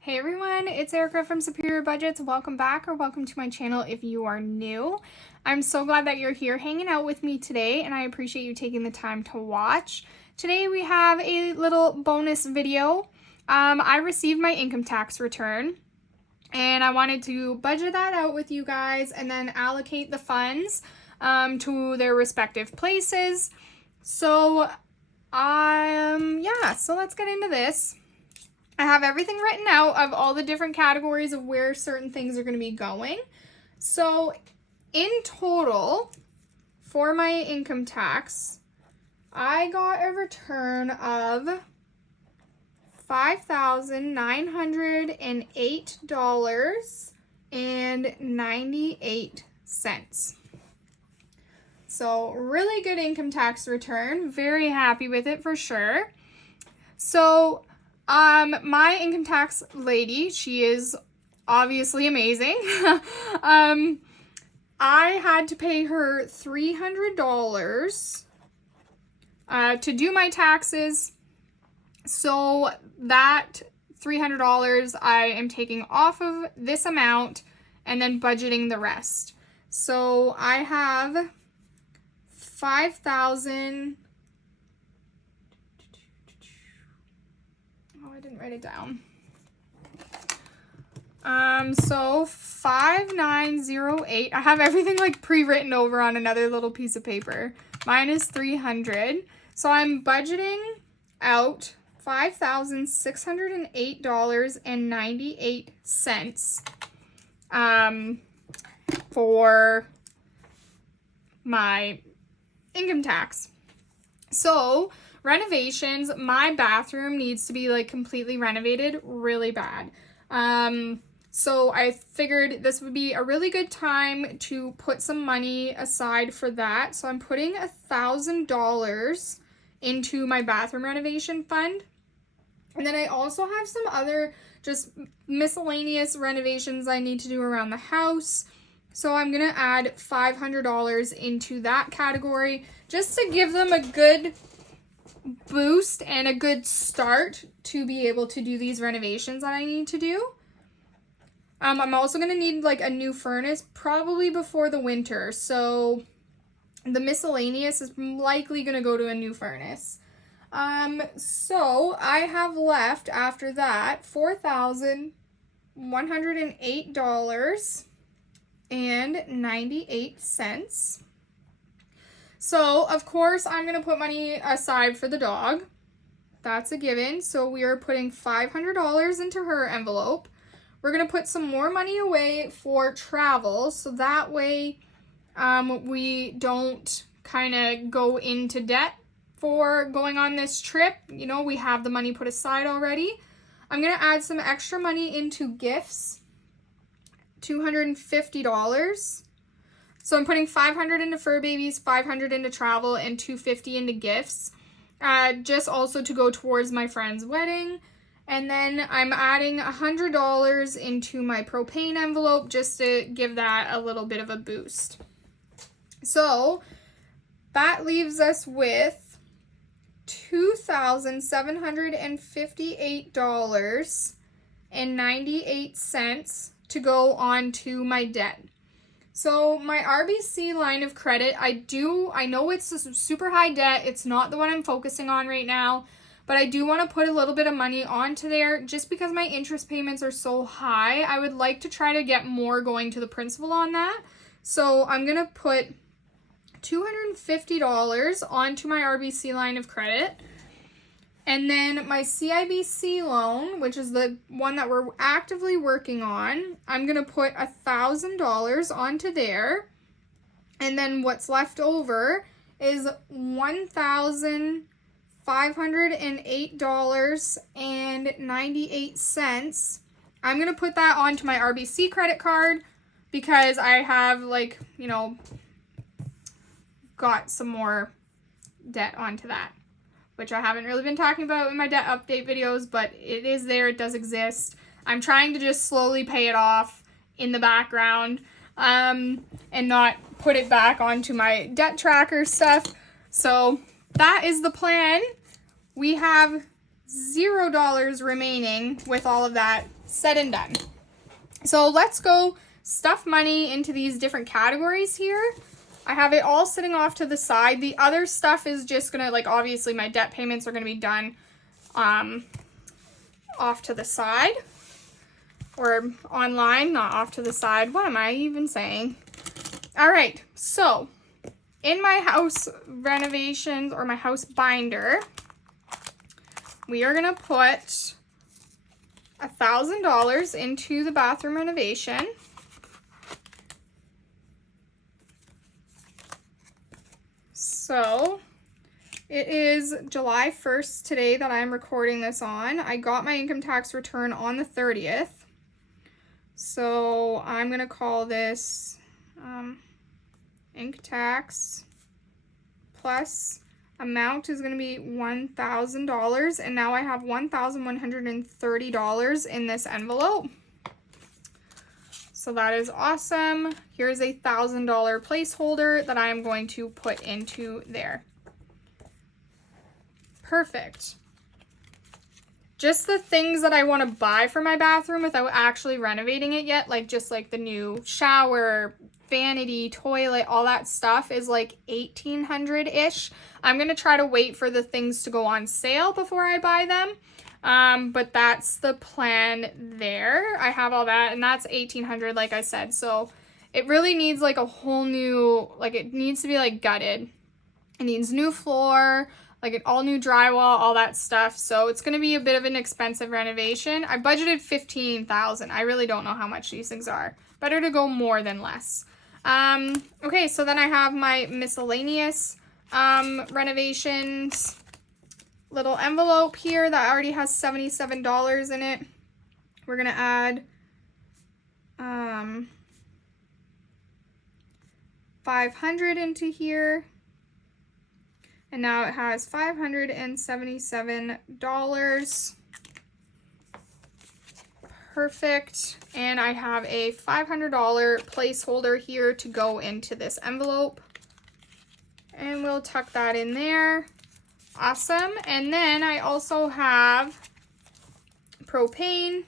Hey everyone, it's Erica from Superior Budgets. Welcome back or welcome to my channel if you are new. I'm so glad that you're here hanging out with me today and I appreciate you taking the time to watch. Today we have a little bonus video. I received my income tax return and I wanted to budget that out with you guys and then allocate the funds to their respective places. So let's get into this. I have everything written out of all the different categories of where certain things are going to be going. So in total, for my income tax, I got a return of $5,908.98. So really good income tax return. Very happy with it for sure. So my income tax lady, she is obviously amazing. I had to pay her $300 to do my taxes. So that $300 I am taking off of this amount and then budgeting the rest. So I have $5,000. I didn't write it down. So 5,908. I have everything like pre-written over on another little piece of paper. Mine is 300. So I'm budgeting out $5,608.98 for my income tax. So renovations, my bathroom needs to be like completely renovated really bad. So I figured this would be a really good time to put some money aside for that. So I'm putting $1,000 into my bathroom renovation fund. And then I also have some other just miscellaneous renovations I need to do around the house. So I'm going to add $500 into that category just to give them a good boost and a good start to be able to do these renovations that I need to do. I'm also going to need like a new furnace probably before the winter. So the miscellaneous is likely going to go to a new furnace. So I have left after that $4,108.98. So, of course, I'm going to put money aside for the dog. That's a given. So, we are putting $500 into her envelope. We're going to put some more money away for travel. So, that way we don't kind of go into debt for going on this trip. You know, we have the money put aside already. I'm going to add some extra money into gifts. $250. So I'm putting $500 into fur babies, $500 into travel, and $250 into gifts, just also to go towards my friend's wedding. And then I'm adding $100 into my propane envelope just to give that a little bit of a boost. So that leaves us with $2,758.98 to go on to my debt. So my RBC line of credit, I know it's a super high debt. It's not the one I'm focusing on right now, but I do want to put a little bit of money onto there just because my interest payments are so high. I would like to try to get more going to the principal on that. So I'm going to put $250 onto my RBC line of credit. And then my CIBC loan, which is the one that we're actively working on, I'm going to put $1,000 onto there. And then what's left over is $1,508.98. I'm going to put that onto my RBC credit card because I have got some more debt onto that, which I haven't really been talking about in my debt update videos, but it is there, it does exist. I'm trying to just slowly pay it off in the background and not put it back onto my debt tracker stuff. So that is the plan. We have $0 remaining with all of that said and done. So let's go stuff money into these different categories here. I have it all sitting off to the side. The other stuff is just gonna, like, obviously my debt payments are gonna be done off to the side or online, not off to the side. What am I even saying? All right, so in my house renovations or my house binder, we are gonna put $1,000 into the bathroom renovation. So it is July 1st today that I'm recording this on. I got my income tax return on the 30th. So I'm going to call this income tax plus amount is going to be $1,000. And now I have $1,130 in this envelope. So that is awesome. Here's a $1,000 placeholder that I am going to put into there. Perfect. Just the things that I want to buy for my bathroom without actually renovating it yet, like just like the new shower, vanity, toilet, all that stuff is like $1,800-ish. I'm going to try to wait for the things to go on sale before I buy them. But that's the plan there. I have all that, and that's $1,800, like I said. So it really needs like a whole new, like it needs to be like gutted. It needs new floor, like an all new drywall, all that stuff. So it's going to be a bit of an expensive renovation. I budgeted $15,000. I really don't know how much these things are. Better to go more than less. Okay, so then I have my miscellaneous renovations little envelope here that already has $77 in it. We're gonna add 500 into here, and now it has $577. Perfect. And I have a $500 placeholder here to go into this envelope, and we'll tuck that in there. Awesome. And then I also have propane,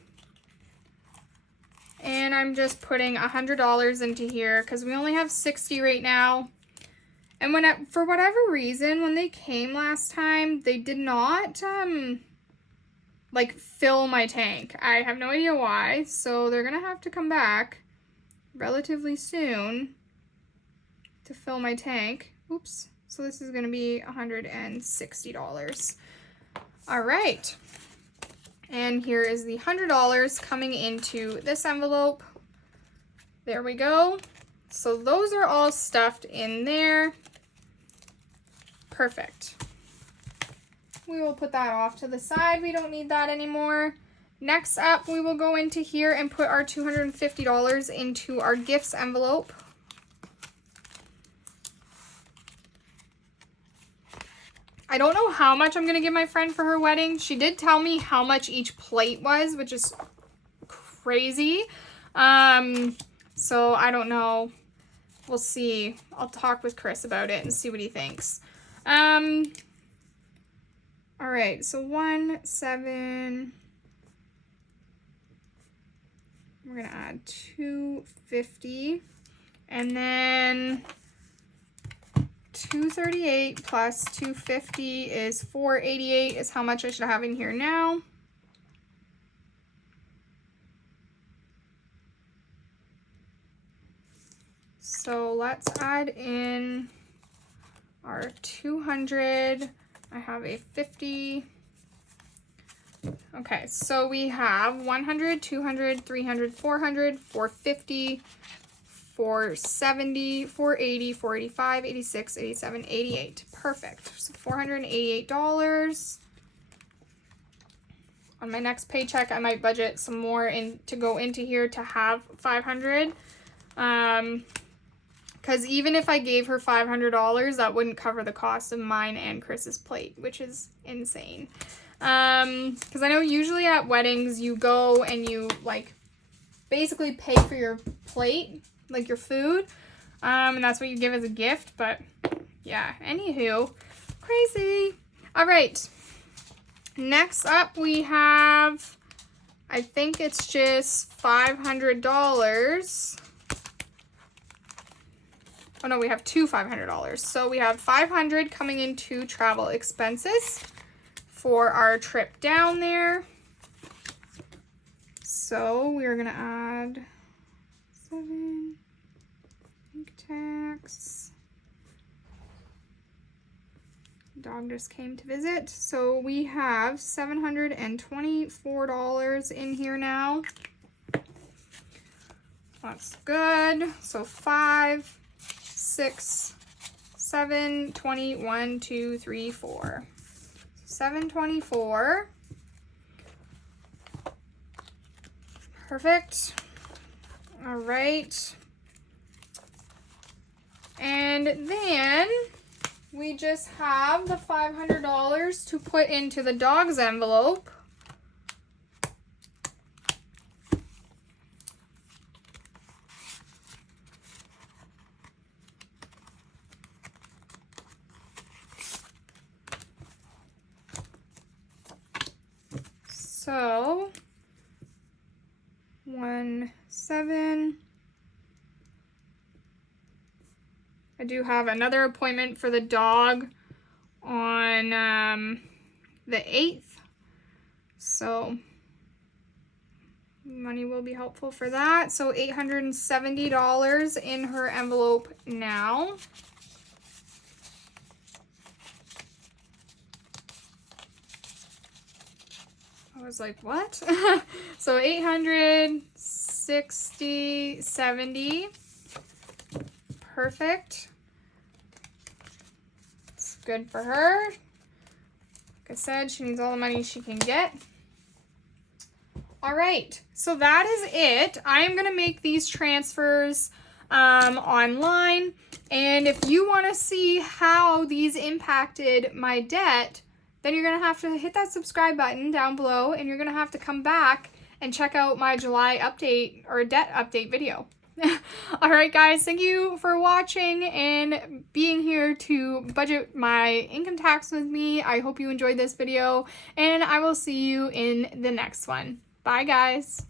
and I'm just putting $100 into here because we only have 60 right now. And for whatever reason, when they came last time, they did not like fill my tank. I have no idea why, so they're gonna have to come back relatively soon to fill my tank. Oops. So this is going to be $160. All right. And here is the $100 coming into this envelope. There we go. So those are all stuffed in there. Perfect. We will put that off to the side. We don't need that anymore. Next up, we will go into here and put our $250 into our gifts envelope. I don't know how much I'm going to give my friend for her wedding. She did tell me how much each plate was, which is crazy. So I don't know. We'll see. I'll talk with Chris about it and see what he thinks. All right. So 1, 7. We're going to add 250. And then 238 plus 250 is 488 is how much I should have in here now. So let's add in our 200. I have a 50. Okay, so we have 100, 200, 300, 400, 450, 470, 480, 485, 86, 87, 88. Perfect. So $488. On my next paycheck, I might budget some more in to go into here to have 500. Because even if I gave her $500, that wouldn't cover the cost of mine and Chris's plate, which is insane. Because I know usually at weddings you go and you like basically pay for your plate, like your food, and that's what you give as a gift. But yeah, anywho, crazy. 'Cause I know usually at weddings you go and you like basically pay for your plate, like your food, and that's what you give as a gift. But yeah, anywho, crazy. All right, next up we have propane. I think it's just $500. Oh no, we have two $500. So we have $500 coming into travel expenses for our trip down there. So we are gonna add 7 ink tax. Dog just came to visit. So we have $724 in here now. That's good. So 5, 6, 7, 20, 1, 2, 3, 4. 724. Perfect. All right. And then we just have the $500 to put into the dog's envelope. So 1, 7. I do have another appointment for the dog on the 8th. So money will be helpful for that. So $870 in her envelope now. I was like, what? So 860, 70. Perfect. It's good for her. Like I said, she needs all the money she can get. All right, so that is it. I am gonna make these transfers online. And if you wanna see how these impacted my debt, then you're gonna have to hit that subscribe button down below, and you're gonna have to come back and check out my July update or debt update video. All right, guys, thank you for watching and being here to budget my income tax with me. I hope you enjoyed this video, and I will see you in the next one. Bye, guys.